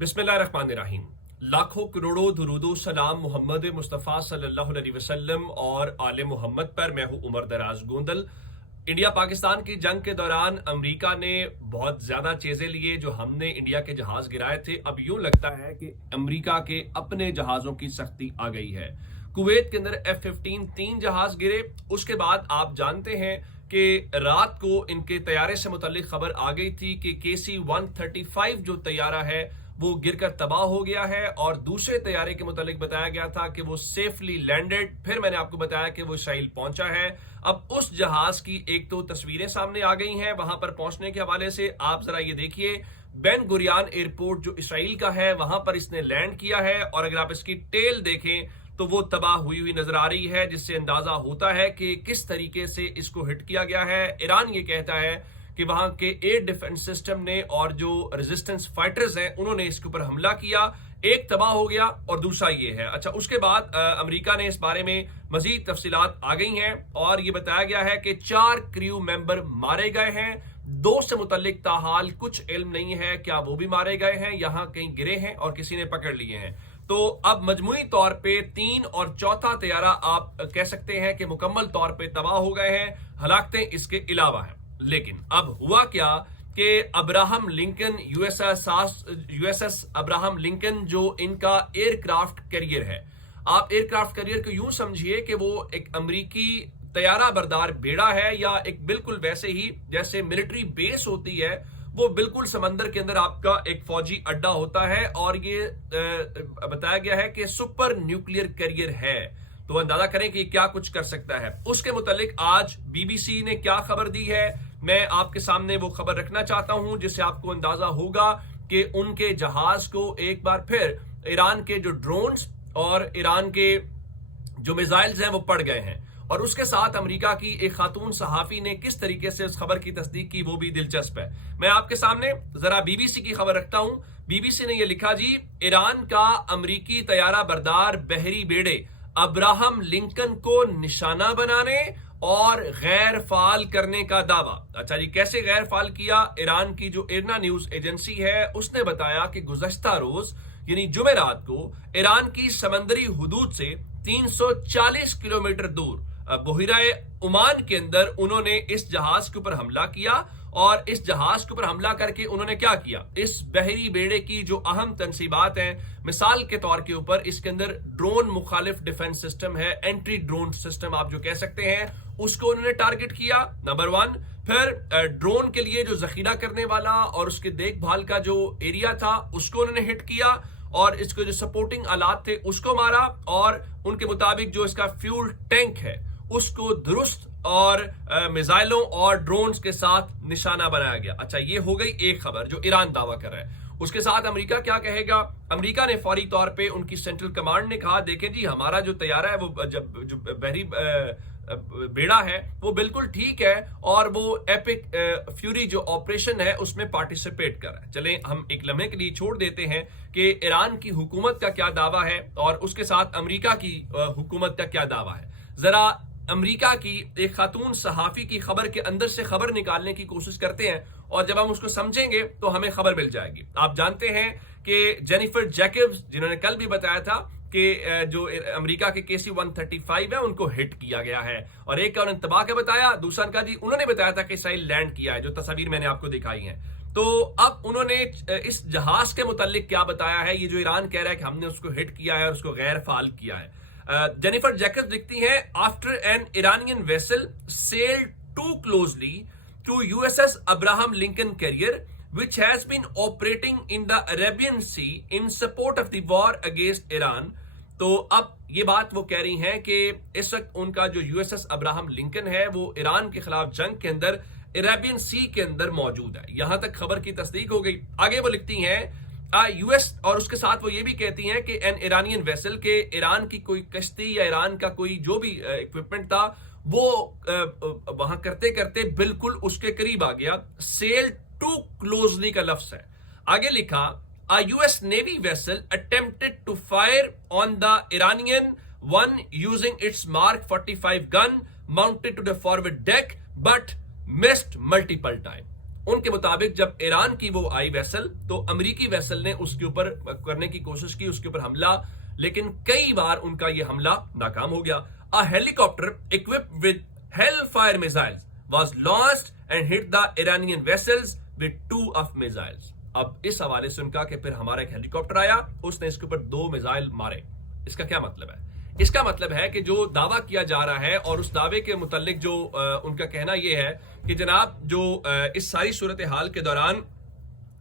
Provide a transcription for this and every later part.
बिस्मिल्लाहिर्रहमानिर्रहीम। लाखों करोड़ों दुरूदो सलाम मोहम्मद मुस्तफ़ा सल्लल्लाहु अलैहि वसल्लम और आले मोहम्मद पर। मैं हूं उमर दराज गोंदल। इंडिया पाकिस्तान की जंग के दौरान अमेरिका ने बहुत ज्यादा चीजें लिए जो हमने इंडिया के जहाज गिराए थे। अब यूं लगता है कि अमेरिका के अपने जहाजों की सख्ती आ गई है। कुवैत के अंदर F-15 3 जहाज गिरे। उसके बाद आप जानते हैं कि रात को इनके तैयारे से मुतल्लिक खबर आ गई थी कि KC-135 जो तैयारा है वो गिरकर तबाह हो गया है, और दूसरे तैयारे के मुतालिक बताया गया था कि वो सेफली लैंडेड। फिर मैंने आपको बताया कि वो इसराइल पहुंचा है। अब उस जहाज की एक तो तस्वीरें सामने आ गई हैं वहां पर पहुंचने के हवाले से। आप जरा ये देखिए, बेन गुरियान एयरपोर्ट जो इसराइल का है वहां पर इसने लैंड किया है, और अगर आप इसकी टेल देखें तो वो तबाह हुई हुई नजर आ रही है, जिससे अंदाजा होता है कि किस तरीके से इसको हिट किया गया है। ईरान ये कहता है कि वहां के एयर डिफेंस सिस्टम ने और जो रेजिस्टेंस फाइटर्स हैं उन्होंने इसके ऊपर हमला किया। एक तबाह हो गया और दूसरा ये है। अच्छा, उसके बाद अमेरिका ने इस बारे में मजीद तफसीलात आ गई हैं, और ये बताया गया है कि 4 क्रू मेंबर मारे गए हैं। 2 से मुतल्लिक ताहाल कुछ इल्म नहीं है क्या वो भी मारे गए हैं, यहां कहीं गिरे हैं और किसी ने पकड़ लिए हैं। तो अब मजमूई तौर पे 3 और चौथा तैयारा आप कह सकते हैं कि मुकम्मल तौर पे तबाह हो गए हैं। हलाकतें इसके अलावा हैं। लेकिन अब हुआ क्या कि Abraham Lincoln USS Abraham Lincoln जो इनका एयरक्राफ्ट कैरियर है, आप एयरक्राफ्ट कैरियर को यूं समझिए कि वो एक अमेरिकी तैयारा बरदार बेड़ा है, या एक बिल्कुल वैसे ही जैसे मिलिट्री बेस होती है वो बिल्कुल समंदर के अंदर आपका एक फौजी अड्डा होता है। और ये बताया गया है कि सुपर न्यूक्लियर कैरियर है। तो अंदाजा करें कि क्या कुछ कर सकता है। उसके मुतालिक आज बीबीसी ने क्या खबर दी है, मैं आपके सामने वो खबर रखना चाहता हूं, जिससे आपको अंदाजा होगा कि उनके जहाज को एक बार फिर ईरान के जो ड्रोन्स और ईरान के जो मिसाइल्स हैं वो पड़ गए हैं। और उसके साथ अमेरिका की एक खातून सहाफी ने किस तरीके से उस खबर की तस्दीक की वो भी दिलचस्प है। मैं आपके सामने जरा बीबीसी की खबर रखता हूं। बीबीसी ने यह लिखा जी, ईरान का अमेरिकी तैयारा बरदार बहरी बेड़े अब्राहम लिंकन को निशाना बनाने और गैर फाल करने का दावा। अच्छा जी, कैसे गैर फाल किया? ईरान की जो इरना न्यूज एजेंसी है उसने बताया कि गुज़श्ता रोज यानी जुमेरात को ईरान की समंदरी हुदूद से 340 किलोमीटर दूर बहिराए ओमान के अंदर उन्होंने इस जहाज के ऊपर हमला किया। और इस जहाज के ऊपर हमला करके उन्होंने क्या किया, इस बहरी बेड़े की जो अहम तनसीबात हैं, मिसाल के तौर के ऊपर इसके अंदर ड्रोन मुखालिफ डिफेंस सिस्टम है, एंट्री ड्रोन सिस्टम आप जो कह सकते हैं, उसको उन्होंने टारगेट किया, नंबर 1। फिर ड्रोन के लिए जो जखीरा करने वाला और उसके देखभाल का जो एरिया था उसको उन्होंने हिट किया, और इसको जो सपोर्टिंग आलात थे उसको मारा, और उनके मुताबिक जो इसका फ्यूल टैंक है उसको दुरुस्त और मिसाइलों और ड्रोन्स के साथ निशाना बनाया गया। अच्छा, ये हो गई एक खबर जो ईरान दावा कर रहा है। उसके साथ अमेरिका क्या कहेगा? अमेरिका ने फौरी तौर पे उनकी सेंट्रल कमांड ने कहा, देखें जी, हमारा जो तैयारा है वो जो बहरी बेड़ा है वो बिल्कुल ठीक है, और वो एपिक फ्यूरी जो ऑपरेशन है उसमें पार्टिसिपेट कर रहा है। चलें हम एक लम्हे के लिए छोड़ देते हैं कि ईरान की हुकूमत का क्या दावा है और उसके साथ अमेरिका की हुकूमत का क्या दावा है। जरा अमेरिका की एक खातून सहाफी की खबर के अंदर से खबर निकालने की कोशिश करते हैं, और जब हम उसको समझेंगे तो हमें खबर मिल जाएगी। आप जानते हैं कि जेनिफर जैकब्स, जिन्होंने कल भी बताया था कि जो अमेरिका के KC-135 है उनको हिट किया गया है, और एक का उन्होंने तबाह के बताया, दूसरा का जी उन्होंने बताया था कि इसराइल लैंड किया है, जो तस्वीर मैंने आपको दिखाई है। तो अब उन्होंने इस जहाज के मुतालिक क्या बताया है, ये जो ईरान कह रहा है कि हमने उसको हिट किया है और उसको गैर फाल किया है। जेनिफर जैकब्स लिखती हैं, after an Iranian vessel sailed too closely to USS Abraham Lincoln carrier which has been operating in the Arabian Sea in support of the war against Iran। तो अब ये बात वो कह रही हैं कि इस वक्त उनका जो USS अब्राहम लिंकन है वो ईरान के खिलाफ जंग के अंदर अरेबियन सी के अंदर मौजूद है। यहां तक खबर की तस्दीक हो गई। आगे वो लिखती हैं यूएस, और उसके साथ वो ये भी कहती हैं कि एन इरानियन वेसल के ईरान की कोई कश्ती या ईरान का कोई जो भी इक्विपमेंट था वो वहां करते करते बिल्कुल उसके करीब आ गया। सेल टू क्लोजली का लफ्ज है। आगे लिखा, a US Navy vessel attempted to fire on the Iranian one using its Mark 45 gun mounted to the forward deck but missed multiple times। ان کے مطابق جب ایران کی وہ آئی ویسل تو امریکی ویسل نے اس کے اوپر کرنے کی کوشش کی، اس کے اوپر حملہ، لیکن کئی بار ان کا یہ حملہ ناکام ہو گیا. A helicopter equipped with Hellfire missiles was launched and hit the Iranian vessels with 2 of missiles. اب اس حوالے سے ان کا کہ پھر ہمارا ایک ہیلی کاپٹر آیا، اس نے اس کے اوپر 2 میزائل مارے. اس کا کیا مطلب ہے؟ اس کا مطلب ہے کہ جو دعویٰ کیا جا رہا ہے اور اس دعوے کے متعلق جو ان کا کہنا یہ ہے کہ جناب جو اس ساری صورتحال کے دوران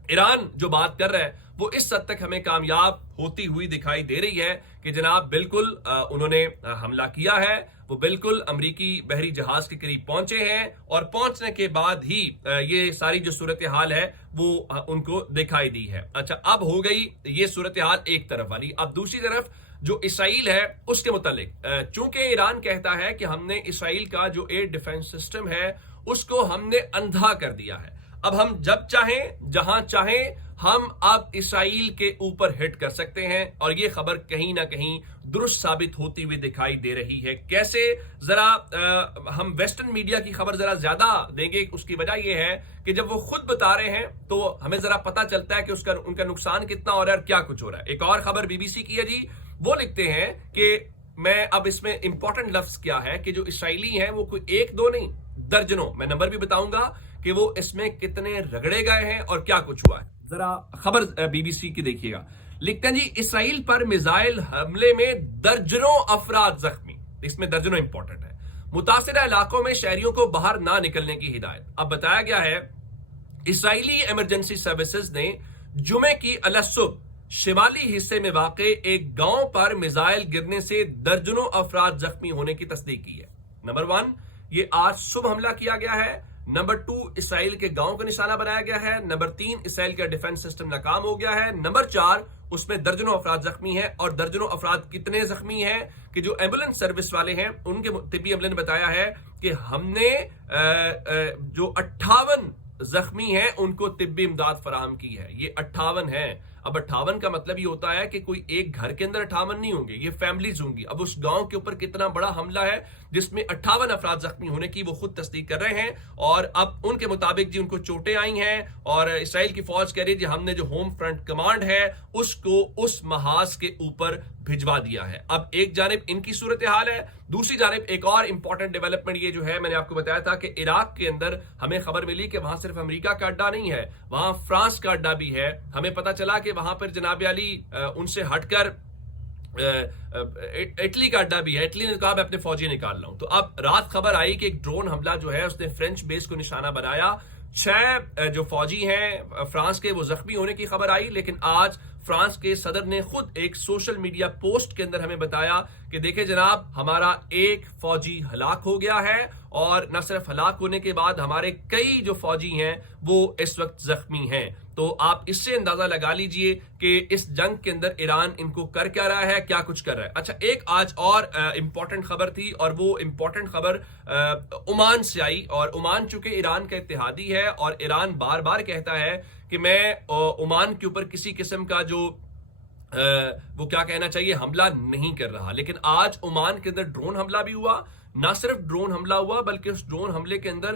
ایران جو بات کر رہا ہے وہ اس حد تک ہمیں کامیاب ہوتی ہوئی دکھائی دے رہی ہے کہ جناب بالکل انہوں نے حملہ کیا ہے، وہ بالکل امریکی بحری جہاز کے قریب پہنچے ہیں اور پہنچنے کے بعد ہی یہ ساری جو صورتحال ہے وہ ان کو دکھائی دی ہے. اچھا، اب ہو گئی یہ صورتحال ایک طرف والی. اب دوسری طرف جو اسرائیل ہے اس کے متعلق چونکہ ایران کہتا ہے کہ ہم نے اسرائیل کا جو ایئر ڈیفنس سسٹم ہے اس کو ہم نے اندھا کر دیا ہے، اب ہم جب چاہیں جہاں چاہیں ہم اب اسرائیل کے اوپر ہٹ کر سکتے ہیں، اور یہ خبر کہیں نہ کہیں درست ثابت ہوتی ہوئی دکھائی دے رہی ہے. کیسے؟ ذرا ہم ویسٹرن میڈیا کی خبر ذرا زیادہ دیں گے. اس کی وجہ یہ ہے کہ جب وہ خود بتا رہے ہیں تو ہمیں ذرا پتہ چلتا ہے کہ ان کا نقصان کتنا ہو رہا ہے اور کیا کچھ ہو رہا ہے. ایک اور خبر بی بی سی کی ہے جی، وہ لکھتے ہیں کہ میں اب اس میں امپورٹنٹ لفظ کیا ہے کہ جو اسرائیلی ہیں وہ کوئی 1-2 نہیں، درجنوں، میں نمبر بھی بتاؤں گا کہ وہ اس میں کتنے رگڑے گئے ہیں اور کیا کچھ ہوا ہے. ذرا خبر بی بی سی کی دیکھیے گا. لکھتے ہیں جی اسرائیل پر میزائل حملے میں درجنوں افراد زخمی. اس میں درجنوں امپورٹنٹ ہے. متاثرہ علاقوں میں شہریوں کو باہر نہ نکلنے کی ہدایت. اب بتایا گیا ہے اسرائیلی ایمرجنسی سروسز نے جمعے کی الصبح شمالی حصے میں واقع ایک گاؤں پر میزائل گرنے سے درجنوں افراد زخمی ہونے کی تصدیق کی ہے. نمبر 1 یہ آج صبح حملہ کیا گیا ہے. نمبر 2 اسرائیل کے گاؤں کو نشانہ بنایا گیا ہے. نمبر 3 اسرائیل کا ڈیفنس سسٹم ناکام ہو گیا ہے. نمبر 4 اس میں درجنوں افراد زخمی ہیں. اور درجنوں افراد کتنے زخمی ہیں کہ جو ایمبولینس سروس والے ہیں ان کے طبی عملے نے بتایا ہے کہ ہم نے جو 58 زخمی ہیں ان کو طبی امداد فراہم کی ہے. یہ 58 ہیں. اب 58 کا مطلب یہ ہوتا ہے کہ کوئی ایک گھر کے اندر 58 نہیں ہوں گے، یہ فیملیز ہوں گی. اب اس گاؤں کے اوپر کتنا بڑا حملہ ہے جس میں 58 افراد زخمی ہونے کی وہ خود تصدیق کر رہے ہیں. اور اب ان کے مطابق جی ان کو چوٹیں آئی ہیں اور اسرائیل کی فوج کہہ رہی ہے جی ہم نے جو ہوم فرنٹ کمانڈ ہے اس کو اس محاذ کے اوپر بھجوا دیا ہے. اب ایک جانب ان کی صورتحال ہے، دوسری جانب ایک اور امپورٹنٹ ڈیولپمنٹ یہ جو ہے میں نے آپ کو بتایا تھا کہ عراق کے اندر ہمیں خبر ملی کہ وہاں صرف امریکہ کا اڈا نہیں ہے، وہاں فرانس کا اڈا بھی ہے. ہمیں پتہ چلا کہ وہاں پر جناب علی ان سے ہٹ کر اٹلی کا اڈا بھی ہے. اٹلی نے کہا میں اپنے فوجی نکال رہا ہوں. تو اب رات خبر آئی کہ ایک ڈرون حملہ جو ہے اس نے فرینچ بیس کو نشانہ بنایا. 6 جو فوجی ہیں فرانس کے وہ زخمی ہونے کی خبر آئی. لیکن آج فرانس کے صدر نے خود ایک سوشل میڈیا پوسٹ کے اندر ہمیں بتایا کہ دیکھیں جناب ہمارا ایک فوجی ہلاک ہو گیا ہے، اور نہ صرف ہلاک ہونے کے بعد ہمارے کئی جو فوجی ہیں وہ اس وقت زخمی ہیں. تو آپ اس سے اندازہ لگا لیجئے کہ اس جنگ کے اندر ایران ان کو کر کیا رہا ہے، کیا کچھ کر رہا ہے. اچھا ایک آج اور امپورٹنٹ خبر تھی اور وہ امپورٹنٹ خبر عمان سے آئی. اور عمان چونکہ ایران کا اتحادی ہے اور ایران بار بار کہتا ہے کہ میں عمان کے اوپر کسی قسم کا جو وہ کیا کہنا چاہیے حملہ نہیں کر رہا. لیکن آج عمان کے اندر ڈرون حملہ بھی ہوا. نہ صرف ڈرون حملہ ہوا بلکہ اس ڈرون حملے کے اندر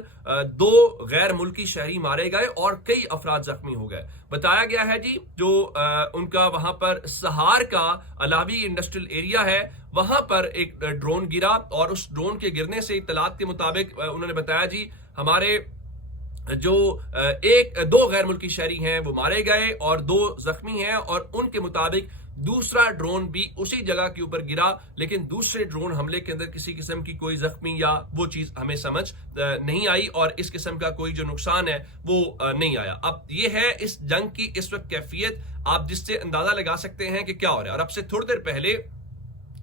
2 غیر ملکی شہری مارے گئے اور کئی افراد زخمی ہو گئے. بتایا گیا ہے جی جو ان کا وہاں پر سہار کا علاوی انڈسٹریل ایریا ہے وہاں پر ایک ڈرون گرا، اور اس ڈرون کے گرنے سے اطلاعات کے مطابق انہوں نے بتایا جی ہمارے جو 2 غیر ملکی شہری ہیں وہ مارے گئے اور 2 زخمی ہیں. اور ان کے مطابق دوسرا ڈرون بھی اسی جگہ کے اوپر گرا، لیکن دوسرے ڈرون حملے کے اندر کسی قسم کی کوئی زخمی یا وہ چیز ہمیں سمجھ نہیں آئی اور اس قسم کا کوئی جو نقصان ہے وہ نہیں آیا. اب یہ ہے اس جنگ کی اس وقت کیفیت، آپ جس سے اندازہ لگا سکتے ہیں کہ کیا ہو رہا ہے. اور اب سے تھوڑی دیر پہلے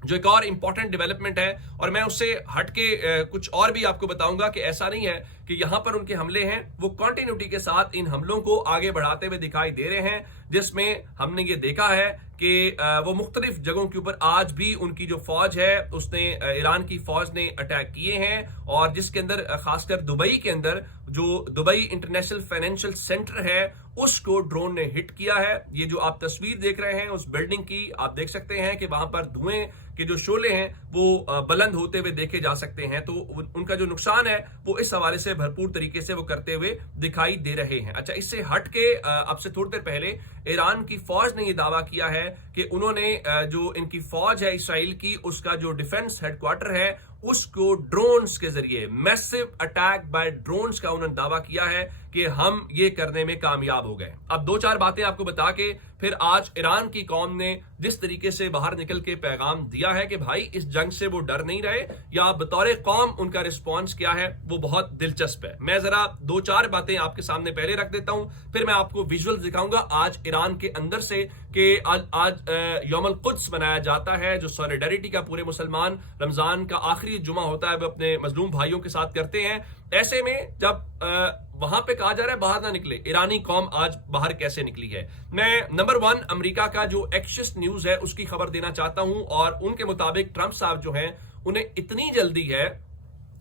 جو ایک اور امپورٹنٹ ڈیولپمنٹ ہے اور میں اس سے ہٹ کے کچھ اور بھی آپ کو بتاؤں گا کہ ایسا نہیں ہے کہ یہاں پر ان کے حملے ہیں، وہ کنٹینیوٹی کے ساتھ ان حملوں کو آگے بڑھاتے ہوئے دکھائی دے رہے ہیں، جس میں ہم نے یہ دیکھا ہے کہ وہ مختلف جگہوں کے اوپر آج بھی ان کی جو فوج ہے اس نے ایران کی فوج نے اٹیک کیے ہیں. اور جس کے اندر خاص کر دبئی کے اندر جو دبئی انٹرنیشنل فائنینشل سینٹر ہے اس کو ڈرون نے ہٹ کیا ہے. یہ جو آپ تصویر دیکھ رہے ہیں اس بلڈنگ کی، آپ دیکھ سکتے ہیں کہ وہاں پر دھوئیں کے جو شعلے ہیں وہ بلند ہوتے ہوئے دیکھے جا سکتے ہیں. تو ان کا جو نقصان ہے وہ اس حوالے سے भरपूर तरीके से वो करते हुए दिखाई दे रहे हैं। अच्छा, इससे हट के अब से थोड़ी देर पहले ईरान की फौज ने ये दावा किया है कि उन्होंने जो इनकी फौज है इसराइल की, उसका जो डिफेंस हेडक्वार्टर है उसको ड्रोन्स के जरिए, मैसिव अटैक बाय ड्रोन्स का उन्होंने दावा किया है कि हम ये करने में कामयाब हो गए। अब दो चार बातें आपको बता के फिर आज ईरान की कौम ने जिस तरीके से बाहर निकल के पैगाम दिया है कि भाई इस जंग से वो डर नहीं रहे, या बतौर कौम उनका रिस्पॉन्स क्या है, वो बहुत दिलचस्प है। मैं जरा दो चार बातें आपके सामने पहले रख देता हूं, फिर मैं आपको विजुअल्स दिखाऊंगा आज ईरान के अंदर से कि आज यौमुल कुद्स मनाया जाता है, जो सॉलिडेरिटी का पूरे मुसलमान रमजान का आखिरी जुमा होता है वो अपने मजलूम भाइयों के साथ करते हैं। ऐसे में जब वहां पे कहा जा रहा है बाहर ना निकले, ईरानी कौम आज बाहर कैसे निकली है। मैं नंबर 1 अमेरिका का जो एक्सिस न्यूज है उसकी खबर देना चाहता हूं, और उनके मुताबिक ट्रंप साहब जो हैं उन्हें इतनी जल्दी है,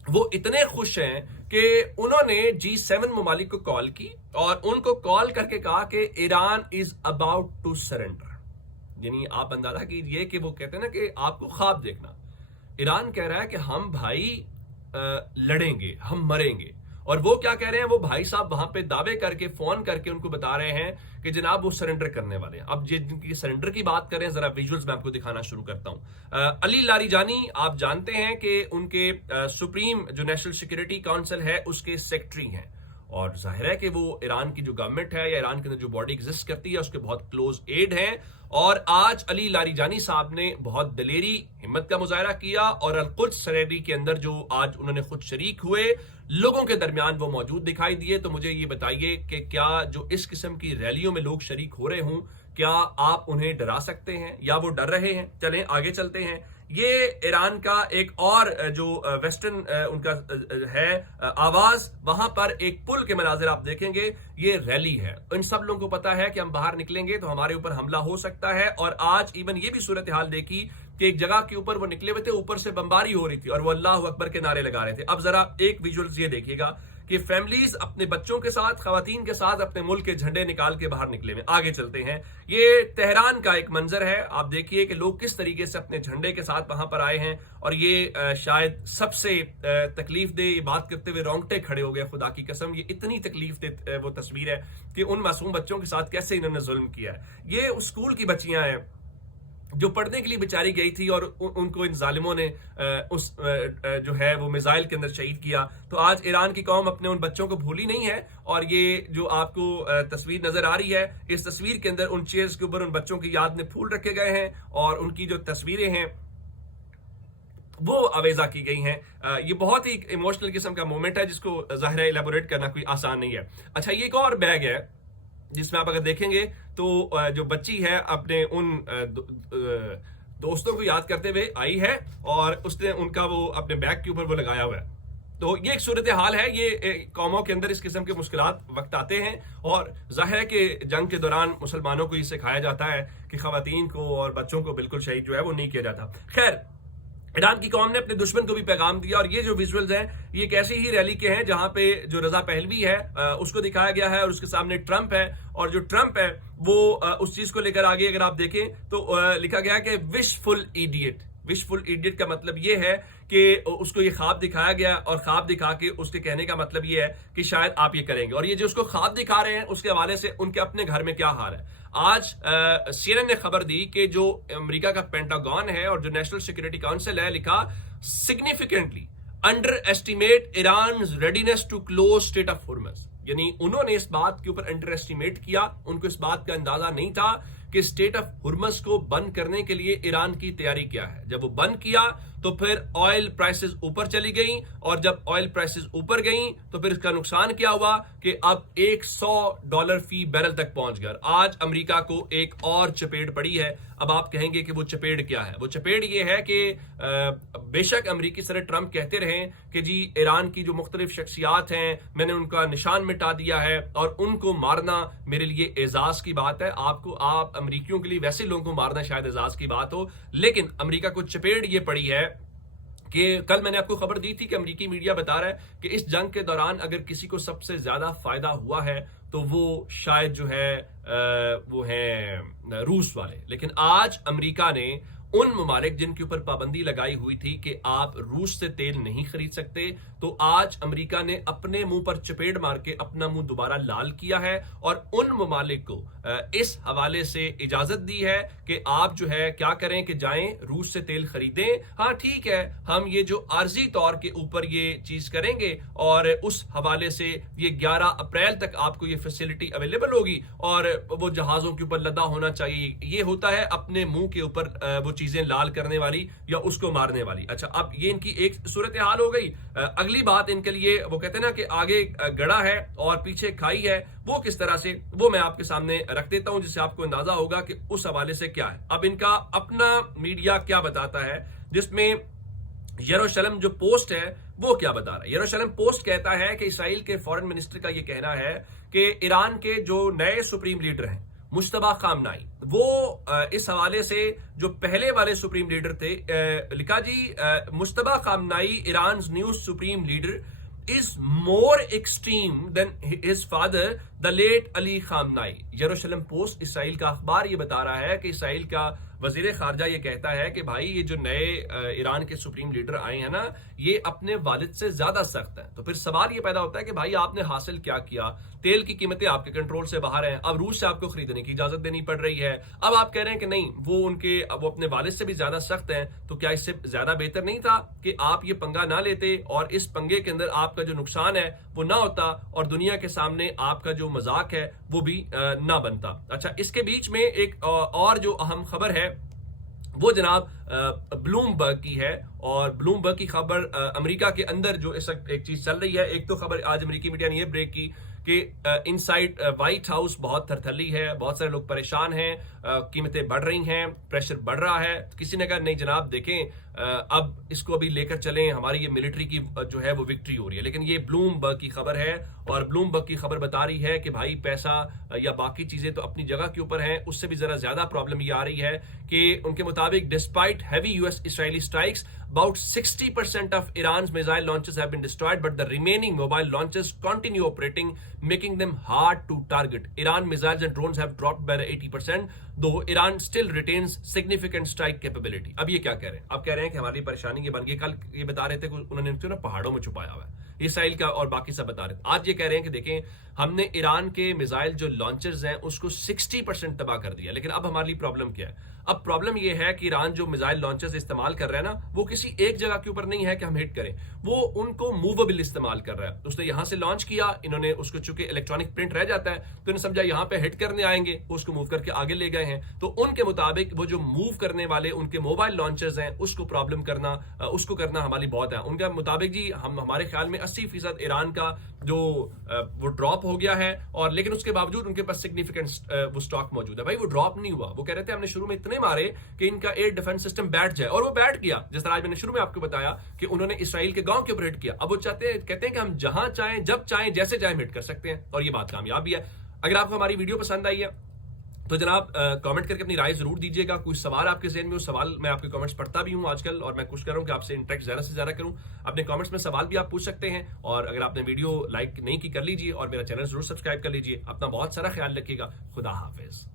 वो इतने खुश हैं कि उन्होंने G7 ममालिक को कॉल की और उनको कॉल करके कहा कि Iran is about to surrender. यानी आप अंदाजा कीजिए कि वो कहते हैं ना कि आपको ख्वाब देखना, ईरान कह रहा है कि हम भाई लड़ेंगे, हम मरेंगे। और वो क्या कह रहे हैं, वो भाई साहब वहां पे दावे करके फोन करके उनको बता रहे हैं कि जनाब वो सरेंडर करने वाले हैं। अब जिनकी सरेंडर की बात करें, जरा विजुअल्स में आपको दिखाना शुरू करता हूं। अली लारिजानी, आप जानते हैं कि उनके सुप्रीम जो नेशनल सिक्योरिटी काउंसिल है उसके सेक्रेटरी हैं, और जाहिर है कि वो ईरान की जो गवर्नमेंट है या ईरान के अंदर जो बॉडी एग्जिस्ट करती है उसके बहुत क्लोज एड हैं। और आज अली लारिजानी साहब ने बहुत दलेरी हिम्मत का मुजाहरा किया और अल-कुद्स सरेरी के अंदर जो आज उन्होंने खुद शरीक हुए लोगों के दरमियान वो मौजूद दिखाई दिए। तो मुझे ये बताइए कि क्या जो इस किस्म की रैलियों में लोग शरीक हो रहे हों, क्या आप उन्हें डरा सकते हैं या वो डर रहे हैं? चलें आगे चलते हैं। ये ईरान का एक और जो वेस्टर्न उनका है आवाज, वहां पर एक पुल के मनाजिर आप देखेंगे, ये रैली है। इन सब लोगों को पता है कि हम बाहर निकलेंगे तो हमारे ऊपर हमला हो सकता है। और आज इवन ये भी सूरत हाल देखी कि एक जगह के ऊपर वो निकले हुए थे, ऊपर से बमबारी हो रही थी और वो अल्लाह अकबर के नारे लगा रहे थे। अब जरा एक विजुअल्स ये देखिएगा कि फैमिलीज अपने बच्चों के साथ, खवातीन के साथ अपने मुल्क के झंडे निकाल के बाहर निकले हुए। आगे चलते हैं, ये तेहरान का एक मंजर है। आप देखिए कि लोग किस तरीके से अपने झंडे के साथ वहां पर आए हैं, और ये शायद सबसे तकलीफ दे, ये बात करते हुए रोंगटे खड़े हो गए, खुदा की कसम ये इतनी तकलीफ दे वो तस्वीर है कि उन मासूम बच्चों के साथ कैसे इन्होंने जुल्म किया है। ये उस स्कूल की बच्चियां हैं जो पढ़ने के लिए बेचारी गई थी और उनको इन जालिमों ने जो है वो मिसाइल के अंदर शहीद किया। तो आज ईरान की कौम अपने उन बच्चों को भूली नहीं है, और ये जो आपको तस्वीर नजर आ रही है, इस तस्वीर के अंदर उन चेयर्स के ऊपर उन बच्चों की याद में फूल रखे गए हैं और उनकी जो तस्वीरें हैं वो आवेजा की गई हैं। ये बहुत ही इमोशनल किस्म का मोमेंट है जिसको जाहिर है इलेबोरेट करना कोई आसान नहीं है। अच्छा, ये एक और बैग है जिसमें आप अगर देखेंगे तो जो बच्ची है अपने उन दोस्तों को याद करते हुए आई है और उसने उनका वो अपने बैग के ऊपर वो लगाया हुआ है। तो ये एक सूरत हाल है। ये कौमों के अंदर इस किस्म के मुश्किलात वक्त आते हैं, और जाहिर है कि जंग के दौरान मुसलमानों को ये सिखाया जाता है कि खवातीन को और बच्चों को बिल्कुल शहीद जो है वो नहीं किया जाता। खैर, ईरान की कौम ने अपने दुश्मन को भी पैगाम दिया, और ये जो विजुअल्स हैं ये एक ऐसी ही रैली के हैं जहां पे जो रजा पहलवी है उसको दिखाया गया है और उसके सामने ट्रंप है, और जो ट्रंप है वो उस चीज को लेकर आगे अगर आप देखें तो लिखा गया कि विशफुल इडियट। विशफुल इडियट का मतलब ये है कि उसको ये ख्वाब दिखाया गया, और ख्वाब दिखा के उसके कहने का मतलब ये है कि शायद आप ये करेंगे। और ये जो उसको ख्वाब दिखा रहे हैं उसके हवाले से उनके अपने घर में क्या हाल है। आज CNN ने खबर दी कि जो अमेरिका का पेंटागन है और जो नेशनल सिक्योरिटी काउंसिल है, लिखा significantly underestimate Iran readiness to close Strait of Hormuz. यानी उन्होंने इस बात के ऊपर अंडर एस्टिमेट किया, उनको इस बात का अंदाजा नहीं था कि स्टेट ऑफ हॉर्मुज को बंद करने के लिए ईरान की तैयारी क्या है। जब वो बंद किया तो फिर ऑयल प्राइसेस ऊपर चली गई, और जब ऑयल प्राइसेस ऊपर गई तो फिर इसका नुकसान क्या हुआ कि अब $100 फी बैरल तक पहुंच गया। आज अमेरिका को एक और चपेट पड़ी है। अब आप कहेंगे कि वो चपेट क्या है? वो चपेट ये है कि बेशक अमेरिकी सदर ट्रंप कहते रहे कि जी ईरान की जो मुख्तलिफ शख्सियात हैं मैंने उनका निशान मिटा दिया है और उनको मारना मेरे लिए एजाज की बात है। आप अमेरिकियों के लिए वैसे लोगों को मारना शायद एजाज की बात हो, लेकिन अमेरिका को चपेट ये पड़ी है कि कल मैंने आपको खबर दी थी कि अमेरिकी मीडिया बता रहा है कि इस जंग के दौरान अगर किसी को सबसे ज्यादा फायदा हुआ है तो वो शायद जो है وہ ہیں روس والے. لیکن آج امریکہ نے ان ممالک جن کے اوپر پابندی لگائی ہوئی تھی کہ آپ روس سے تیل نہیں خرید سکتے، تو آج امریکہ نے اپنے منہ پر چپیڑ مار کے اپنا منہ دوبارہ لال کیا ہے اور ان ممالک کو اس حوالے سے اجازت دی ہے کہ آپ جو ہے کیا کریں کہ جائیں روس سے تیل خریدیں. ہاں ٹھیک ہے، ہم یہ جو عارضی طور کے اوپر یہ چیز کریں گے اور اس حوالے سے یہ 11 اپریل تک آپ کو یہ فیسلٹی اویلیبل ہوگی اور وہ جہازوں کے اوپر لدا ہونا چاہیے. یہ ہوتا ہے اپنے منہ کے اوپر وہ چیزیں لال کرنے والی یا اس کو مارنے والی. اچھا، اب یہ ان کی ایک صورتحال ہو گئی. اگلی بات ان کے لیے وہ کہتے ہیں نا کہ آگے گڑا ہے اور پیچھے کھائی ہے، وہ کس طرح سے، وہ میں آپ کے سامنے رکھ دیتا ہوں جس سے آپ کو اندازہ ہوگا کہ اس حوالے سے کیا ہے. اب ان کا اپنا میڈیا کیا بتاتا ہے، جس میں یروشلم جو پوسٹ ہے وہ کیا بتا رہا ہے. یروشلم پوسٹ کہتا ہے کہ اسرائیل کے فورن منسٹر کا یہ کہنا ہے کہ ایران کے جو نئے سپریم لیڈر ہیں مجتبی خامنائی، وہ اس حوالے سے جو پہلے والے سپریم لیڈر تھے، لکھا جی مجتبی خامنائی ایران's new supreme leader is more extreme than his father the late Ali Khamenei. Jerusalem Post Israel کا اخبار یہ بتا رہا ہے کہ اسرائیل کا وزیر خارجہ یہ کہتا ہے کہ بھائی یہ جو نئے ایران کے سپریم لیڈر آئے ہیں نا، یہ اپنے والد سے زیادہ سخت ہیں. تو پھر سوال یہ پیدا ہوتا ہے کہ بھائی آپ نے حاصل کیا کیا؟ تیل کی قیمتیں آپ کے کنٹرول سے باہر ہیں، اب روس سے آپ کو خریدنے کی اجازت دینی پڑ رہی ہے. اب آپ کہہ رہے ہیں کہ نہیں، وہ اپنے والد سے بھی زیادہ سخت ہیں. تو کیا اس سے زیادہ بہتر نہیں تھا کہ آپ یہ پنگا نہ لیتے اور اس پنگے کے اندر آپ کا جو نقصان ہے وہ نہ ہوتا اور دنیا کے سامنے آپ کا جو مذاق ہے وہ بھی نہ بنتا. اچھا، اس کے بیچ میں ایک اور جو اہم خبر ہے وہ جناب بلومبرگ کی ہے. اور بلومبرگ کی خبر امریکہ کے اندر جو اس وقت ایک چیز چل رہی ہے. ایک تو خبر آج امریکی میڈیا نے یہ بریک کی کہ ان سائڈ وائٹ ہاؤس بہت تھرتھلی ہے، بہت سارے لوگ پریشان ہیں، قیمتیں بڑھ رہی ہیں، پریشر بڑھ رہا ہے. کسی نے کہا نہیں جناب دیکھیں اب اس کو ابھی لے کر چلیں، ہماری یہ ملٹری کی جو ہے وہ وکٹری ہو رہی ہے. لیکن یہ بلومبرگ کی خبر ہے اور بلومبرگ کی خبر بتا رہی ہے کہ بھائی پیسہ یا باقی چیزیں تو اپنی جگہ کے اوپر ہیں، اس سے بھی ذرا زیادہ پرابلم یہ آ رہی ہے کہ ان کے مطابق despite heavy US Israeli strikes about 60% of Iran's missile launches have been destroyed, but the remaining mobile launches continue operating, making them hard to target. Iran missiles and drones have dropped by 80%, though Iran still retains significant strike capability. اب یہ کیا کہہ رہے ہیں؟ اب کہہ رہے ہیں کہ ہماری پریشانی یہ بن گئی. کل یہ بتا رہے تھے کہ انہوں نے نا پہاڑوں میں چھپایا ہوا ہے اسرائیل کا اور باقی سب بتا رہے تھے. آج یہ کہہ رہے ہیں کہ دیکھیں ہم نے ایران کے میزائل جو لانچرز ہیں اس کو 60% تباہ کر دیا. لیکن اب ہماری پرابلم کیا ہے؟ اب پرابلم یہ ہے کہ ایران جو میزائل لانچرز استعمال کر رہا ہے نا، وہ کسی ایک جگہ کے اوپر نہیں ہے کہ ہم ہٹ کریں، وہ ان کو موویبل استعمال کر رہا ہے. اس نے یہاں سے لانچ کیا، انہوں نے اس کو چونکہ الیکٹرانک پرنٹ رہ جاتا ہے تو انہوں نے سمجھا یہاں پہ ہٹ کرنے آئیں گے، اس کو موو کر کے آگے لے گئے ہیں. تو ان کے مطابق وہ جو موو کرنے والے ان کے موبائل لانچرز ہیں اس کو پرابلم کرنا، اس کو کرنا ہماری بہت ہے. ان کے مطابق جی ہمارے خیال میں 80% ایران کا جو وہ ڈراپ ہو گیا ہے، اور لیکن اس کے باوجود ان کے پاس سگنیفیکنٹ وہ سٹاک موجود ہے. بھائی وہ ڈراپ نہیں ہوا. وہ کہہ رہے تھے ہم نے شروع میں اتنے مارے کہ ان کا ایئر ڈیفنس سسٹم بیٹھ جائے، اور وہ بیٹھ گیا. جس طرح آج میں نے شروع میں آپ کو بتایا کہ انہوں نے اسرائیل کے گاؤں کے اوپر ہٹ کیا. اب وہ کہتے ہیں کہ ہم جہاں چاہیں جب چاہیں جیسے چاہیں ہٹ کر سکتے ہیں، اور یہ بات کامیاب بھی ہے. اگر آپ کو ہماری ویڈیو پسند آئی ہے تو جناب کامنٹ کر کے اپنی رائے ضرور دیجیے گا. کوئی سوال آپ کے ذہن میں ہو، سوال میں آپ کے کامنٹس پڑھتا بھی ہوں آج کل، اور میں کوشش کر رہا ہوں کہ آپ سے انٹریکٹ زیادہ سے زیادہ کروں. اپنے کامنٹس میں سوال بھی آپ پوچھ سکتے ہیں، اور اگر آپ نے ویڈیو لائک نہیں کی کر لیجیے اور میرا چینل ضرور سبسکرائب کر لیجیے. اپنا بہت سارا خیال رکھیے گا. خدا حافظ.